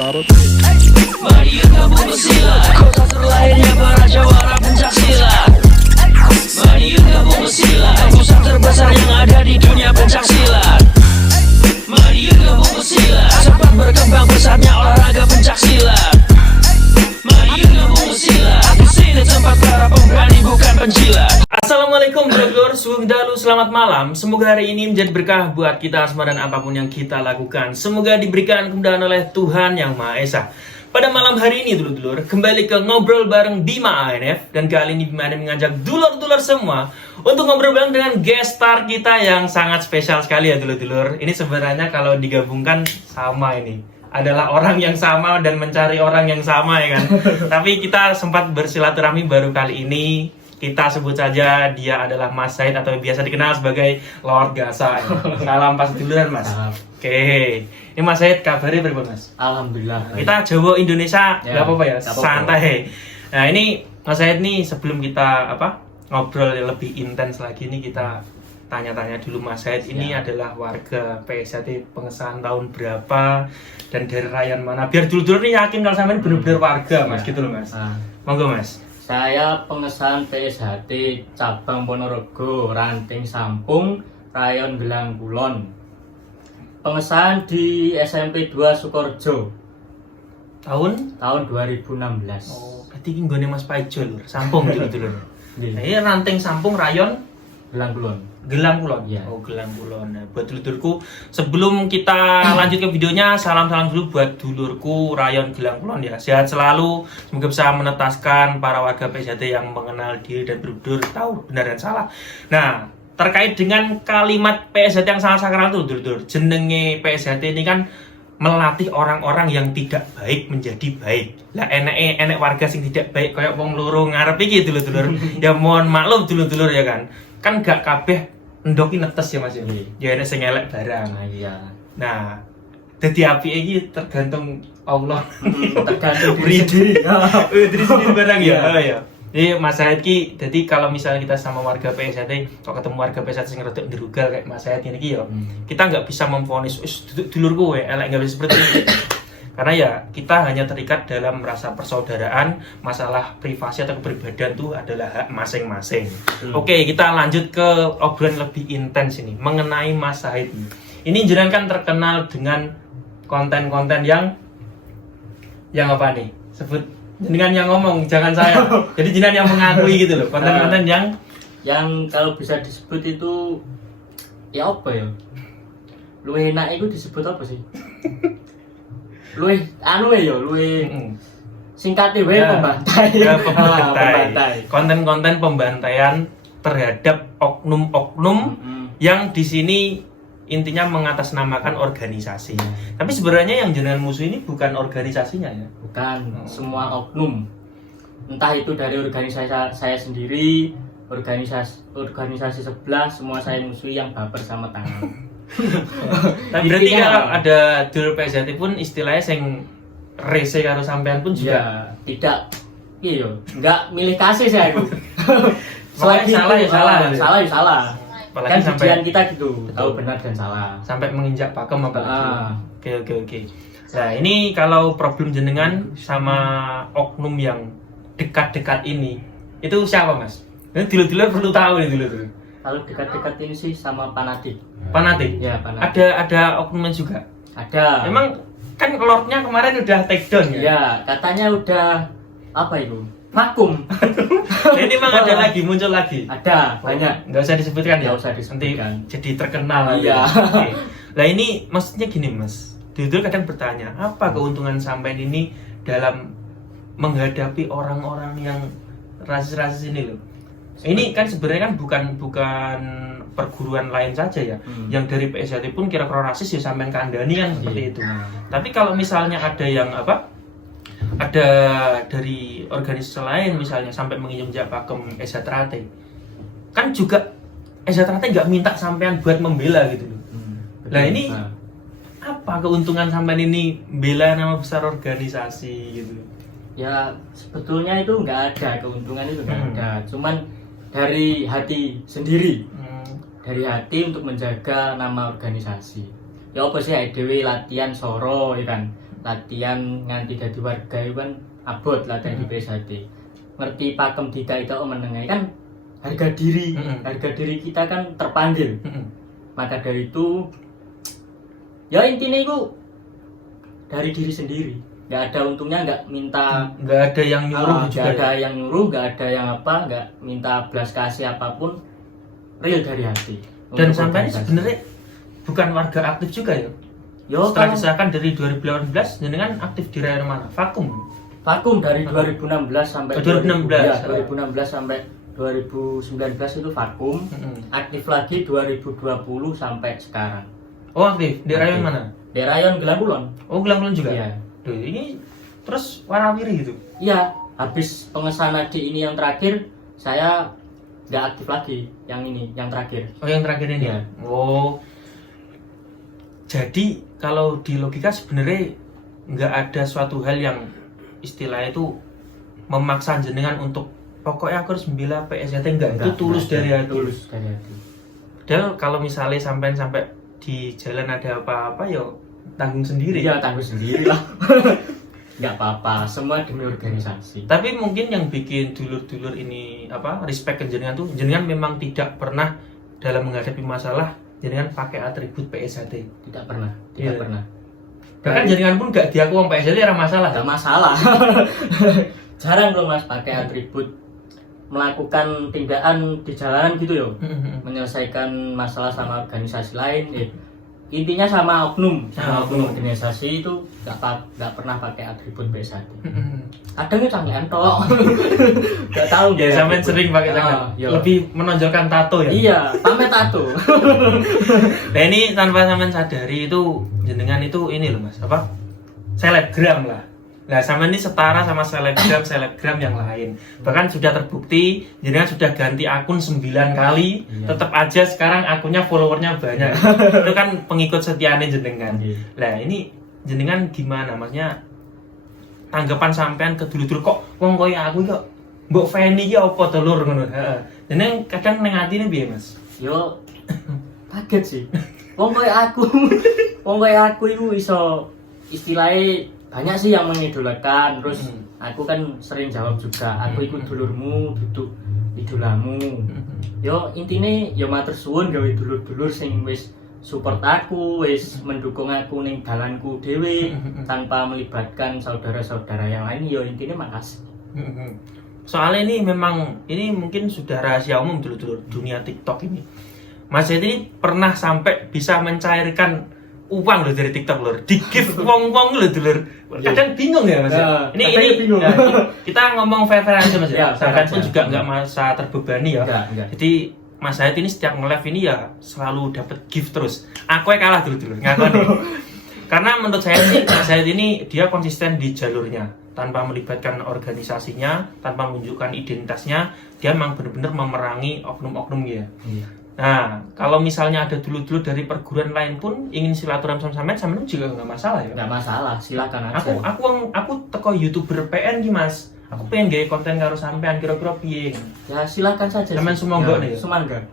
Sarot. Mari gabung bersilat, kota terlahirnya para jawara pencak silat. Mari gabung bersilat, pusat terbesar yang ada di dunia pencak silat. Mari gabung bersilat, cepat berkembang pesatnya olahraga pencak silat. Mari gabung bersilat, di sini tempat para pemberani bukan penjilat. Assalamualaikum dulur, sugdalu selamat malam. Semoga hari ini menjadi berkah buat kita semua dan apapun yang kita lakukan. Semoga diberikan kemudahan oleh Tuhan Yang Maha Esa. Pada malam hari ini dulur-dulur, kembali ke ngobrol bareng Bima ANF. Dan kali ini Bima ANF mengajak dulur-dulur semua untuk ngobrol bareng dengan guest star kita yang sangat spesial sekali ya dulur-dulur. Ini sebenarnya kalau digabungkan sama ini adalah orang yang sama dan mencari orang yang sama ya kan. Tapi kita sempat bersilaturahmi baru kali ini. Kita sebut saja dia adalah Mas Said atau biasa dikenal sebagai Lord Gasa. Salam pas duluan Mas. Oke. Ini Mas Said kabarnya berapa Mas? Alhamdulillah. Kita Jawa Indonesia nggak apa-apa ya, nggak apa-apa. santai. Nah ini Mas Said nih sebelum kita ngobrol yang lebih intens lagi nih kita tanya-tanya dulu Mas Said ini adalah warga PSHT pengesahan tahun berapa dan dari rayon mana? Biar dulu-dulu nih yakin kalau sampean bener-bener warga Mas gitu loh Mas. Monggo Mas. Saya pengesahan PSHT cabang Ponorogo, Ranting Sampung, Rayon Gelang Kulon. Pengesahan di SMP 2 Sukorjo Tahun? tahun 2016. Oh, berarti ini nggone Mas Paijo lur, Sampung dulu-dulu. Nggih. Nah, ini Ranting Sampung rayon Gelang Kulon. Gelang Kulon. Iya. Oh, Gelang Kulon. Nah, buat dulurku, sebelum kita lanjut ke videonya, salam-salam dulu buat dulurku rayon Gelang Kulon ya. Sehat selalu, semoga bisa menetaskan para warga PSHT yang mengenal diri dan benar tahu benar dan salah. Nah, terkait dengan kalimat PSHT yang sangat sakral tuh dulur-dulur. Jenenge PSHT ini kan melatih orang-orang yang tidak baik menjadi baik. Lah enek warga sing tidak baik kayak wong loro ngarep iki dulur-dulur. Ya mohon maklum dulur-dulur ya kan. Kan gak kabeh endoki netes ya Mas ya. Ya enek sing elek barang. Nah, iya. Nah, dadi apike iki tergantung Allah. Tergantung diri sendiri. Diri sendiri barang ya. Iya. Oh ya. Jadi Mas Said ki, jadi kalau misalnya kita sama warga PSHT, kalau ketemu warga PSHT sing rada nderugal kayak Mas Said ini ki ya, kita nggak bisa memvonis wis dulurku we, elek nggak bisa seperti itu. Karena ya kita hanya terikat dalam rasa persaudaraan, masalah privasi atau kepribadian itu adalah hak masing-masing. Oke, kita lanjut ke obrolan lebih intens ini mengenai Mas Said. Ini jenengan kan terkenal dengan konten-konten yang apa nih? Sebut jenengan yang ngomong, jangan saya. Jadi jenengan yang mengakui gitu loh, konten-konten yang kalau bisa disebut itu ya apa ya? Luwih enak itu disebut apa sih? Luwih singkatnya wae pembantai. Ya, Pembantai. Konten-konten pembantaian terhadap oknum-oknum yang di sini intinya mengatasnamakan organisasi. Tapi sebenarnya yang jenengan musuh ini bukan organisasinya ya. Bukan, semua oknum. Entah itu dari organisasi saya sendiri, organisasi sebelah, semua saya musuhi yang baper sama tangan. Tapi berarti kalau ada dulur PSHT pun istilahnya sing rese karo sampean pun juga Ya, tidak enggak milih kasih saya itu. Selagi salah ya salah. Salah. Apalagi Kan sampai ujian kita gitu, tahu benar dan salah. sampai menginjak pakem apalagi. Ah. Oke. Nah, ini kalau problem jenengan sama oknum yang dekat-dekat ini, itu siapa Mas? Ini dulur-dulur perlu tahu nih dulur. Kalau dekat-dekat ini sih sama Panatik. Fanatik? Ya, Panatik. Ada oknumnya juga? Ada. Emang kan lordnya kemarin udah take down ya? Ya, katanya udah apa itu? Vakum. Ini memang ada lagi, muncul lagi? Ada, banyak. Nggak usah disebutkan ya? Nggak usah disebutkan. Nanti jadi terkenal. Iya. Oke. Nah ini maksudnya gini Mas, dulu kadang bertanya, apa keuntungan sampean ini dalam menghadapi orang-orang yang rasis-rasis ini loh? Ini kan sebenarnya kan bukan perguruan lain saja ya, yang dari PSHT pun kira-kira rasis ya sampean kandani kan seperti itu. Tapi kalau misalnya ada yang ada dari organisasi lain misalnya sampai menginjak pakem SHT, kan juga SHT nggak minta sampean buat membela gitu loh. Nah ini apa keuntungan sampean ini bela nama besar organisasi gitu? Ya sebetulnya itu nggak ada keuntungan itu nggak ada, cuman dari hati sendiri, dari hati untuk menjaga nama organisasi. Ya apa sih EDW latihan soro ya kan, latihan nganti dadi warga itu kan abot latihan di PSHD. Ngerti pakem dikai itu menengai kan harga diri kita kan terpanggil. Maka dari itu ya intinya itu dari diri sendiri, nggak ada untungnya, nggak minta, nggak ada yang nyuruh juga, nggak ada yang nyuruh, nggak ada yang apa, nggak minta belas kasih apapun, real dari hati. Dan sampai ini sebenarnya bukan warga aktif juga ya. Yo, setelah disahkan dari 2018 jenengan aktif di Rayon mana? Vakum dari 2016 sampai 2016 ya, 2016 sampai 2019 itu vakum. Aktif lagi 2020 sampai sekarang. Oh, aktif di Rayon mana? Di Rayon Gelang Kulon. Oh, Gelang Kulon juga. Iya. Duh, ini terus warawiri gitu. Iya, habis pengesahan nadi ini yang terakhir saya nggak aktif lagi. Yang ini yang terakhir. Oh, yang terakhir ini ya. Oh, jadi kalau di logika sebenarnya nggak ada suatu hal yang istilahnya itu memaksa jenengan untuk pokoknya aku harus membela PSHT, enggak. Itu tulus dari hati. Tulus dari hati. Padahal kalau misalnya sampai di jalan ada apa-apa ya tanggung sendiri. Iya, tanggung sendiri lah. Nggak apa-apa, semua demi organisasi. Tapi mungkin yang bikin dulur-dulur ini respect ke jenengan tuh jenengan memang tidak pernah dalam menghadapi masalah jenengan pakai atribut PSHT. Tidak pernah. Bahkan jenengan pun gak diaku orang PSHT ada masalah. Gak masalah. Jarang loh Mas pakai atribut, melakukan tindakan di jalanan gitu yo. Menyelesaikan masalah sama organisasi lain. Intinya sama oknum organisasi itu gak pernah pakai atribut PSHT. Kadang itu canggihan tok. Gak tahu ya sampean sering pakai canggihan. Lebih menonjolkan tato ya. Iya, pamer tato. Nah ini tanpa sampean sadari itu jenengan itu ini loh Mas, selebgram lah. Nah sama ini setara sama selebgram yang lain. Bahkan sudah terbukti jenengan sudah ganti akun 9 kali, tetap aja sekarang akunnya followernya banyak. Itu kan pengikut setiane jenengan. Nah ini jenengan gimana maksudnya tanggapan sampean ke dulur kok wong koyo aku kok mbok Feni iki apa telur ngono. Heeh. Jeneng kadang ning atine piye Mas? Yo kaget sih. Wong koyo aku iku iso istilahnya banyak sih yang mengidolakan. Terus aku kan sering jawab juga, aku ikut dulurmu, duduk idolamu. Yo intine yo matur suwun gawe dulur-dulur sing wis support aku, wis mendukung aku ning dalanku dhewe tanpa melibatkan saudara-saudara yang lain. Yo intinya makasih. Soalnya ini memang ini mungkin sudah rahasia umum dulur-dulur dunia TikTok ini. Mas Zed ini pernah sampai bisa mencairkan uang loh dari TikTok lor, di gift wong-wong loh dulur. Kadang bingung ya Mas. Ini bingung. Ya, kita ngomong fair-fair aja Mas ya. Sampai pun juga nggak masa terbebani ya. Jadi Mas Zed ini setiap nge-live ini ya selalu dapat gift terus. Aku kalah dulu ngakoni. Karena menurut saya sih Mas Zed ini dia konsisten di jalurnya tanpa melibatkan organisasinya, tanpa menunjukkan identitasnya, dia memang benar-benar memerangi oknum-oknum ya. Nah, kalau misalnya ada dulu-dulu dari perguruan lain pun ingin silaturahmi sama sampean juga nggak masalah ya. Nggak masalah, silakan aja. Aku teko YouTuber PN ki Mas. Aku pengen gawe konten karo sampean kira-kira piye. Ya silakan saja. Sampean sumangga nih. Sumangga.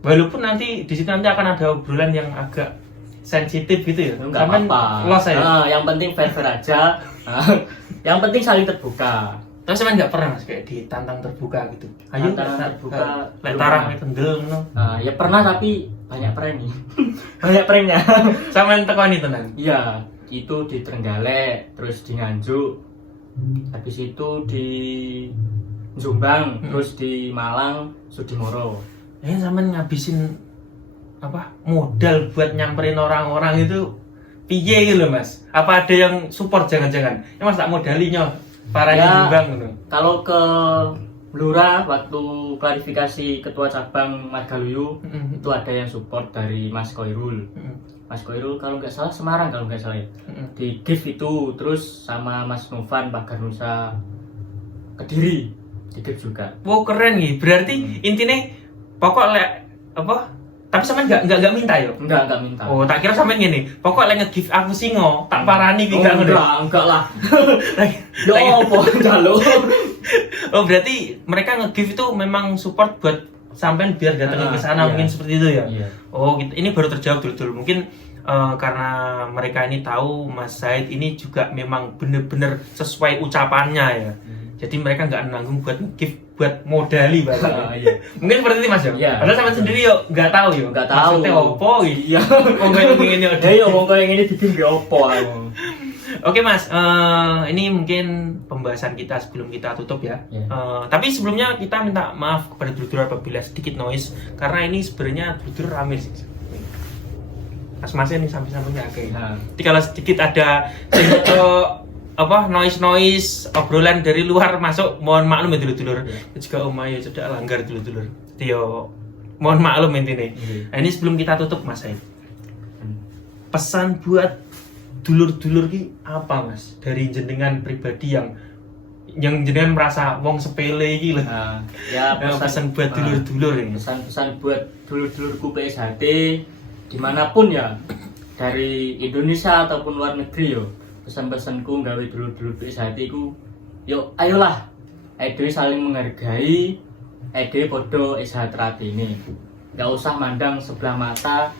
Walaupun nanti di situ nanti akan ada obrolan yang agak sensitif gitu ya. Enggak apa-apa. Los ya. Yang penting fair-fair aja. Yang penting saling terbuka. Tapi sampean nggak pernah Mas kayak ditantang terbuka gitu. Ayo terbuka. Letarang kendel ngono. Ya pernah tapi banyak premi. Banyak preminya. Sampean tekoni tenan. Iya, itu di Trenggalek, terus di Nganjuk. Habis itu di Jombang, terus di Malang, Sudimoro. Sampean ngabisin modal buat nyamperin orang-orang itu piye gitu loh Mas? Apa ada yang support jangan-jangan? Ya Mas tak modalinya para Jombang gitu. Kalau ke Blura waktu klarifikasi ketua cabang Margaluyu itu ada yang support dari Mas Koirul. Mas Koirul kalau nggak salah Semarang kalau nggak salah ya. Di gift itu terus sama Mas Novan Pagar Nusa Kediri di gift juga. Wow keren nih. Berarti intinya pokok tapi sampean enggak minta ya? Enggak minta. Oh, tak kira sampean ngene. Pokok lek nge-gift aku singo, tak parani iki gak ngono. Enggak lah. Yo opo njaluk. Oh, berarti mereka nge-gift itu memang support buat sampean biar datang ke sana mungkin seperti itu ya. Iya. Oh, gitu. Ini baru terjawab dulu. Mungkin karena mereka ini tahu Mas Zaid ini juga memang bener-bener sesuai ucapannya ya. Jadi mereka nggak nanggung buat gift buat modali bahasa. Iya. Mungkin seperti itu Mas ya. Iya. Padahal sama sendiri yo nggak tahu yo. Nggak tahu. Maksudnya opo iki? Iya. Wong koyo ngene yo. Iya, wong koyo ngene bikin ge opo aku. Oke Mas, ini mungkin pembahasan kita sebelum kita tutup ya. Ya. Tapi sebelumnya kita minta maaf kepada dulur apabila sedikit noise karena ini sebenarnya dulur rame sih. Mas-masnya nih samping-sampingnya oke. Nah. Jadi kalau sedikit ada noise obrolan dari luar masuk, mohon maklum ya dulur-dulur. Juga omah ya sudah langgar dulur-dulur. Jadi yo mohon maklum intinya. Nah, ini sebelum kita tutup Mas Zaid. Pesan buat dulur-dulur ki apa Mas dari jenengan pribadi yang jenengan merasa wong sepele iki lho. Ya pesan buat dulur-dulur ini. Pesan-pesan buat dulur-dulurku PSHD dimanapun ya, dari Indonesia ataupun luar negeri yo. Pesan-pesanku gawe dulur-dulur PSHD ku yo ayolah ede saling menghargai, ede podo sejahtera ini. Gak usah mandang sebelah mata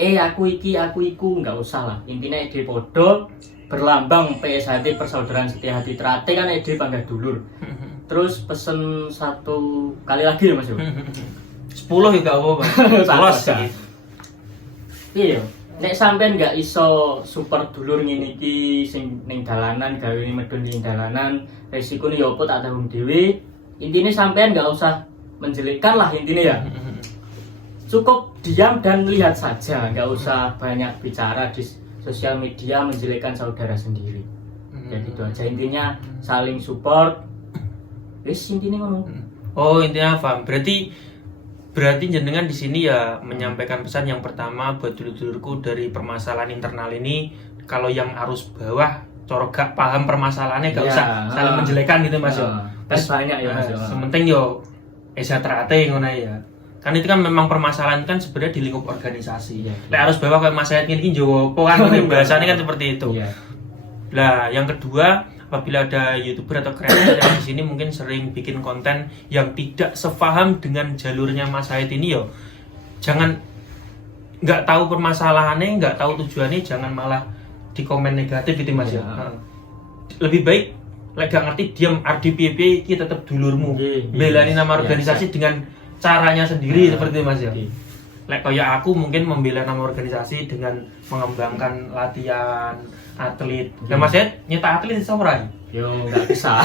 aku iki, aku iku, nggak usah lah. Intinya ide podo berlambang PSHD persaudaraan setia hati terate kan ide panggah dulur. Terus pesen satu kali lagi ya Mas yo. 10 juga apa Mas? Iya. Nek sampean nggak iso support dulur ngene iki sing ning dalanan gawe medun ning dalanan, resikone ya apa tak tanggung dhewe. Intine sampean nggak usah menjelekkan lah intine ya. Cukup diam dan lihat saja, nggak usah banyak bicara di sosial media menjelekkan saudara sendiri. Jadi itu aja intinya, saling support. Wis intinya ngono. Oh, intinya paham. Berarti jenengan di sini ya menyampaikan pesan yang pertama buat dulur-dulurku dari permasalahan internal ini, kalau yang arus bawah coro gak paham permasalahannya gak usah saling menjelekan gitu Mas yo. Banyak ya Mas yo. Sementing yo sejahtera ngono ya. Kan itu kan memang permasalahan kan sebenarnya di lingkup organisasi. Lek harus bawa kayak Mas Zaid ini Jawa apa kan bahasanya kan seperti itu. Nah, yang kedua, apabila ada YouTuber atau kreator yang di sini mungkin sering bikin konten yang tidak sepaham dengan jalurnya Mas Zaid ini yo. Jangan nggak tahu permasalahannya, nggak tahu tujuannya, jangan malah di komen negatif gitu Mas ya. Lebih baik lek gak ngerti diam RDPP kita tetap dulurmu. Belani nama organisasi dengan caranya sendiri seperti itu Mas ya. Lek kayak aku mungkin membela nama organisasi dengan mengembangkan latihan atlet. Nah Mas Zaid nyetak atlet iso ora? Yo enggak bisa.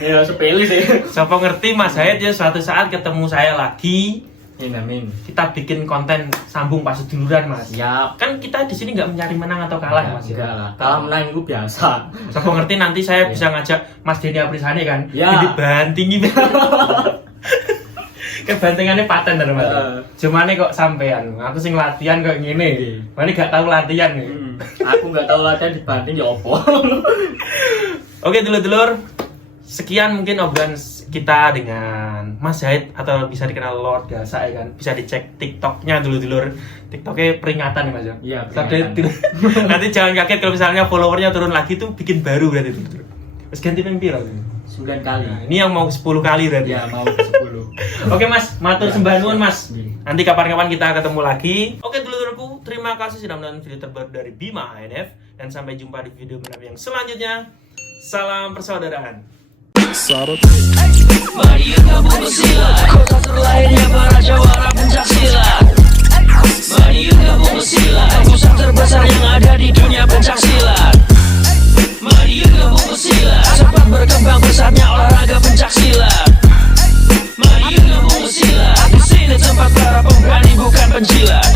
Yo sepele sih. Siapa ngerti Mas Zaid ya suatu saat ketemu saya lagi. Amin. Kita bikin konten sambung pas seduluran Mas. Siap. Kan kita di sini nggak mencari menang atau kalah Mas. Enggak lah. Kalah menang itu biasa. Siapa ngerti nanti saya bisa ngajak Mas Denny Aprisane kan. Ya. Jadi banting gitu. Kebantingannya paten dari Mas. Cumane kok sampean, aku sing latihan kok ngene. Mane gak tahu latihan nih. Aku gak tahu latihan dibanting ya opo. Oke dulur-dulur, sekian mungkin obrolan kita dengan Mas Zaid atau bisa dikenal Lord Gasa ya kan. Bisa dicek TikToknya dulur-dulur. TikToknya peringatan nih Mas ya. Iya. Nanti jangan kaget kalau misalnya followernya turun lagi tuh bikin baru berarti dulur. Terus ganti pempiro. 9 kali. Nah, ini yang mau 10 kali berarti. Ya, mau ke 10. Oke Mas, matur Ya, sembah nuwun Mas. Iya. Nanti kapan-kapan kita ketemu lagi. Oke dulurku, terima kasih sudah menonton video terbaru dari Bima HNF dan sampai jumpa di video yang selanjutnya. Salam persaudaraan. Mari gabung bersilat, kota terlahirnya para jawara pencak silat. Mari gabung bersilat, pusat terbesar yang ada di dunia pencak silat. Mari gabung bersilat, cepat berkembang pesatnya olahraga pencak silat. Mari gabung bersilat, di sini tempat para pemberani bukan penjilat.